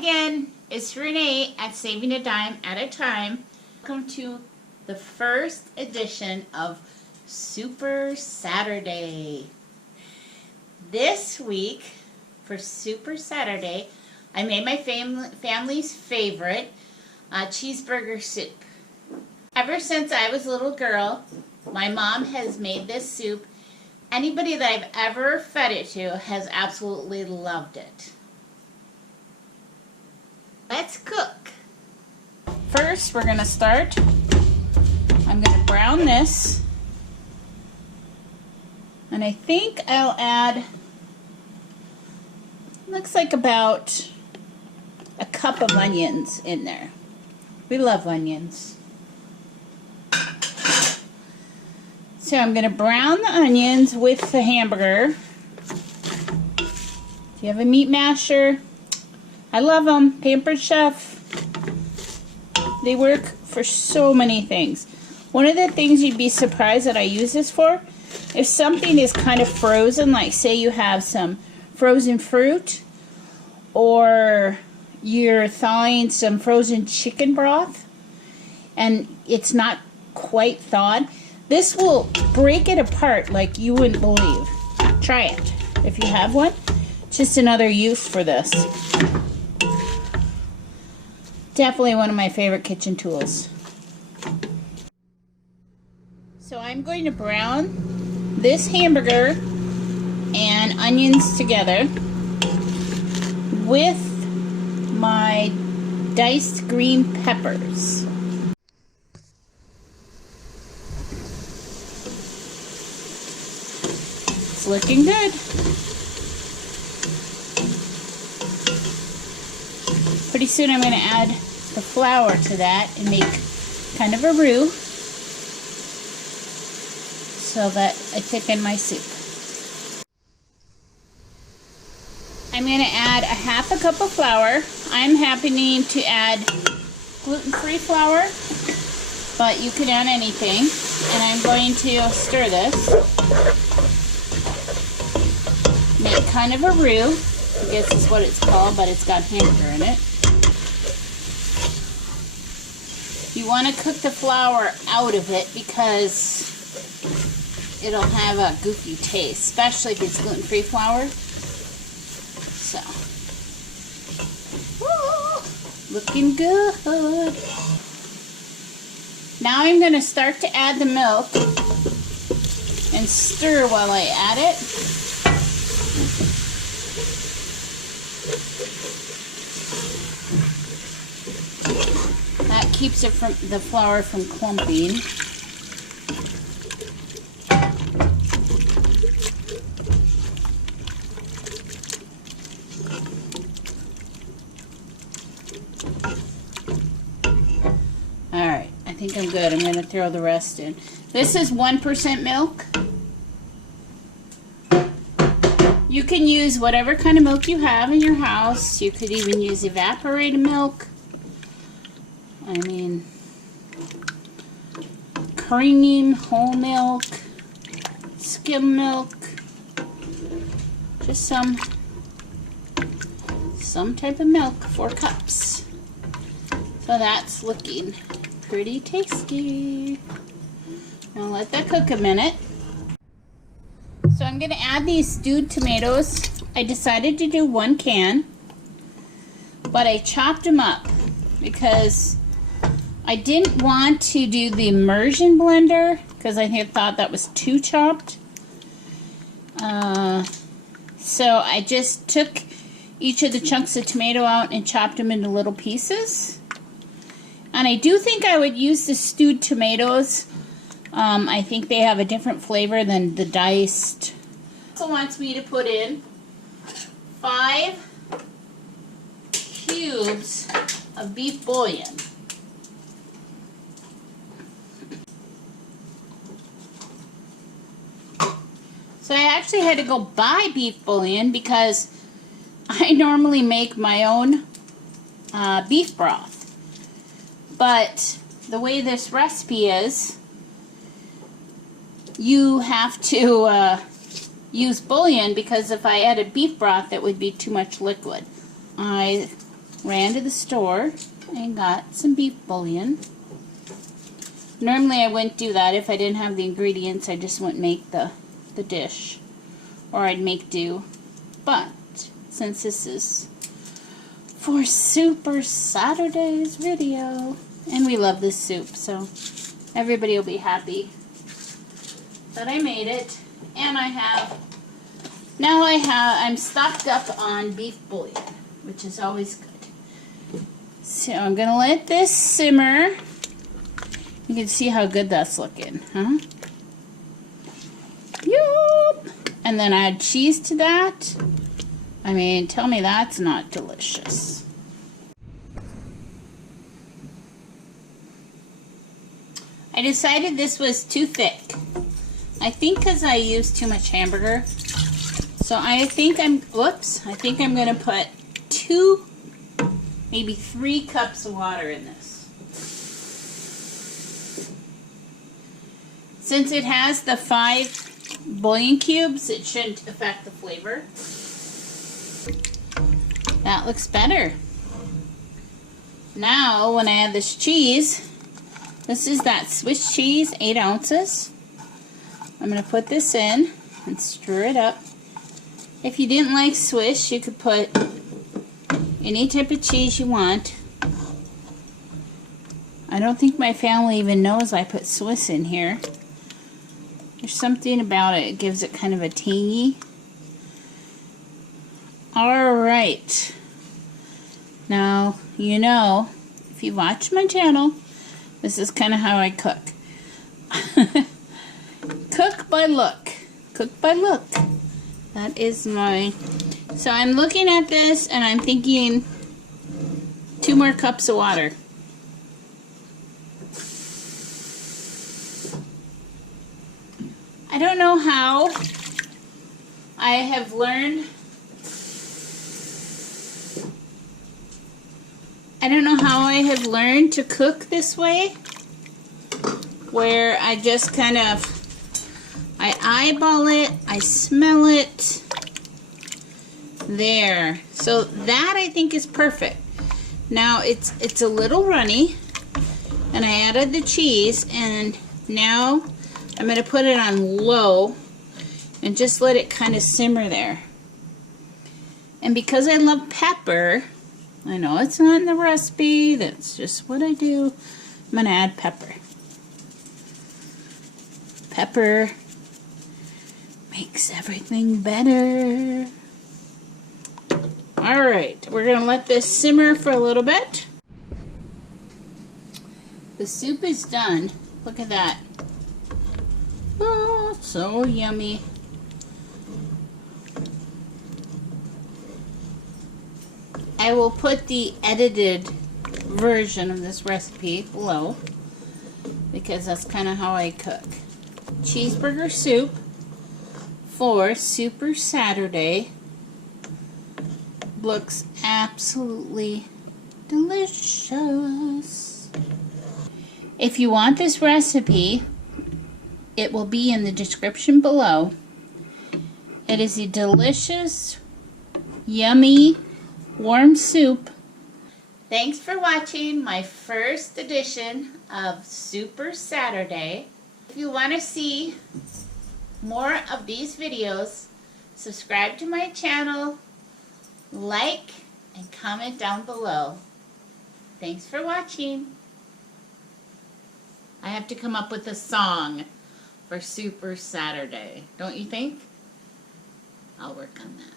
again, it's Renee at Saving a Dime at a Time. Welcome to the first edition of Super Saturday. This week, for Super Saturday, I made my family's favorite cheeseburger soup. Ever since I was a little girl, my mom has made this soup. Anybody that I've ever fed it to has absolutely loved it. Let's cook. First, we're going to start. I'm going to brown this. And I think I'll add, looks like about a cup of onions in there. We love onions. So I'm going to brown the onions with the hamburger. If you have a meat masher, I love them. Pampered Chef. They work for so many things. One of the things you'd be surprised that I use this for, if something is kind of frozen, like say you have some frozen fruit, or you're thawing some frozen chicken broth, and it's not quite thawed, this will break it apart like you wouldn't believe. Try it if you have one. Just another use for this. Definitely one of my favorite kitchen tools. So I'm going to brown this hamburger and onions together with my diced green peppers. It's looking good. Pretty soon I'm going to add the flour to that and make kind of a roux so that I thicken my soup. I'm going to add a half a cup of flour. I'm happening to add gluten-free flour, but you can add anything. And I'm going to stir this. Make kind of a roux. I guess is what it's called, but it's got hamburger in it. You want to cook the flour out of it because it'll have a goofy taste, especially if it's gluten-free flour. So, woo, looking good. Now I'm going to start to add the milk and stir while I add it. That keeps it from the flour from clumping. Alright, I think I'm good. I'm going to throw the rest in. This is 1% milk. You can use whatever kind of milk you have in your house. You could even use evaporated milk. I mean, cream, whole milk, skim milk, just some type of milk, 4 cups. So that's looking pretty tasty. Now let that cook a minute. So I'm going to add these stewed tomatoes. I decided to do 1 can, but I chopped them up because I didn't want to do the immersion blender because I thought that was too chopped. So I just took each of the chunks of tomato out and chopped them into little pieces. And I do think I would use the stewed tomatoes. I think they have a different flavor than the diced. Also wants me to put in 5 cubes of beef bouillon. So I actually had to go buy beef bouillon because I normally make my own beef broth. But the way this recipe is, you have to use bouillon because if I added beef broth, it would be too much liquid. I ran to the store and got some beef bouillon. Normally I wouldn't do that if I didn't have the ingredients. I just wouldn't make the dish, or I'd make do. But since this is for Super Saturday's video, and we love this soup, so everybody will be happy that I made it. And I'm stocked up on beef bouillon, which is always good. So I'm gonna let this simmer. You can see how good that's looking, huh? Yup! And then add cheese to that. I mean, tell me that's not delicious. I decided this was too thick. I think because I used too much hamburger. So I think I'm going to put 2, maybe 3 cups of water in this. Since it has the 5 bouillon cubes, it shouldn't affect the flavor. That looks better. Now, when I add this cheese, this is that Swiss cheese, 8 ounces. I'm going to put this in and stir it up. If you didn't like Swiss, you could put any type of cheese you want. I don't think my family even knows I put Swiss in here. There's something about it. It gives it kind of a tangy. Alright. Now, you know, if you watch my channel, this is kind of how I cook. Cook by look. Cook by look. That is my... So I'm looking at this and I'm thinking 2 more cups of water. I don't know how I have learned. I don't know how I have learned to cook this way, where I just kind of, I eyeball it, I smell it. There. So that I think is perfect. Now it's a little runny, and I added the cheese, and now I'm going to put it on low and just let it kind of simmer there. And because I love pepper, I know it's not in the recipe, that's just what I do. I'm going to add pepper. Pepper makes everything better. Alright, we're going to let this simmer for a little bit. The soup is done. Look at that. Oh, so yummy. I will put the edited version of this recipe below, because that's kind of how I cook. Cheeseburger soup for Super Saturday. Looks absolutely delicious. If you want this recipe, it will be in the description below. It is a delicious, yummy, warm soup. Thanks for watching my first edition of Super Saturday. If you want to see more of these videos, subscribe to my channel, like, and comment down below. Thanks for watching. I have to come up with a song for Super Saturday, don't you think? I'll work on that.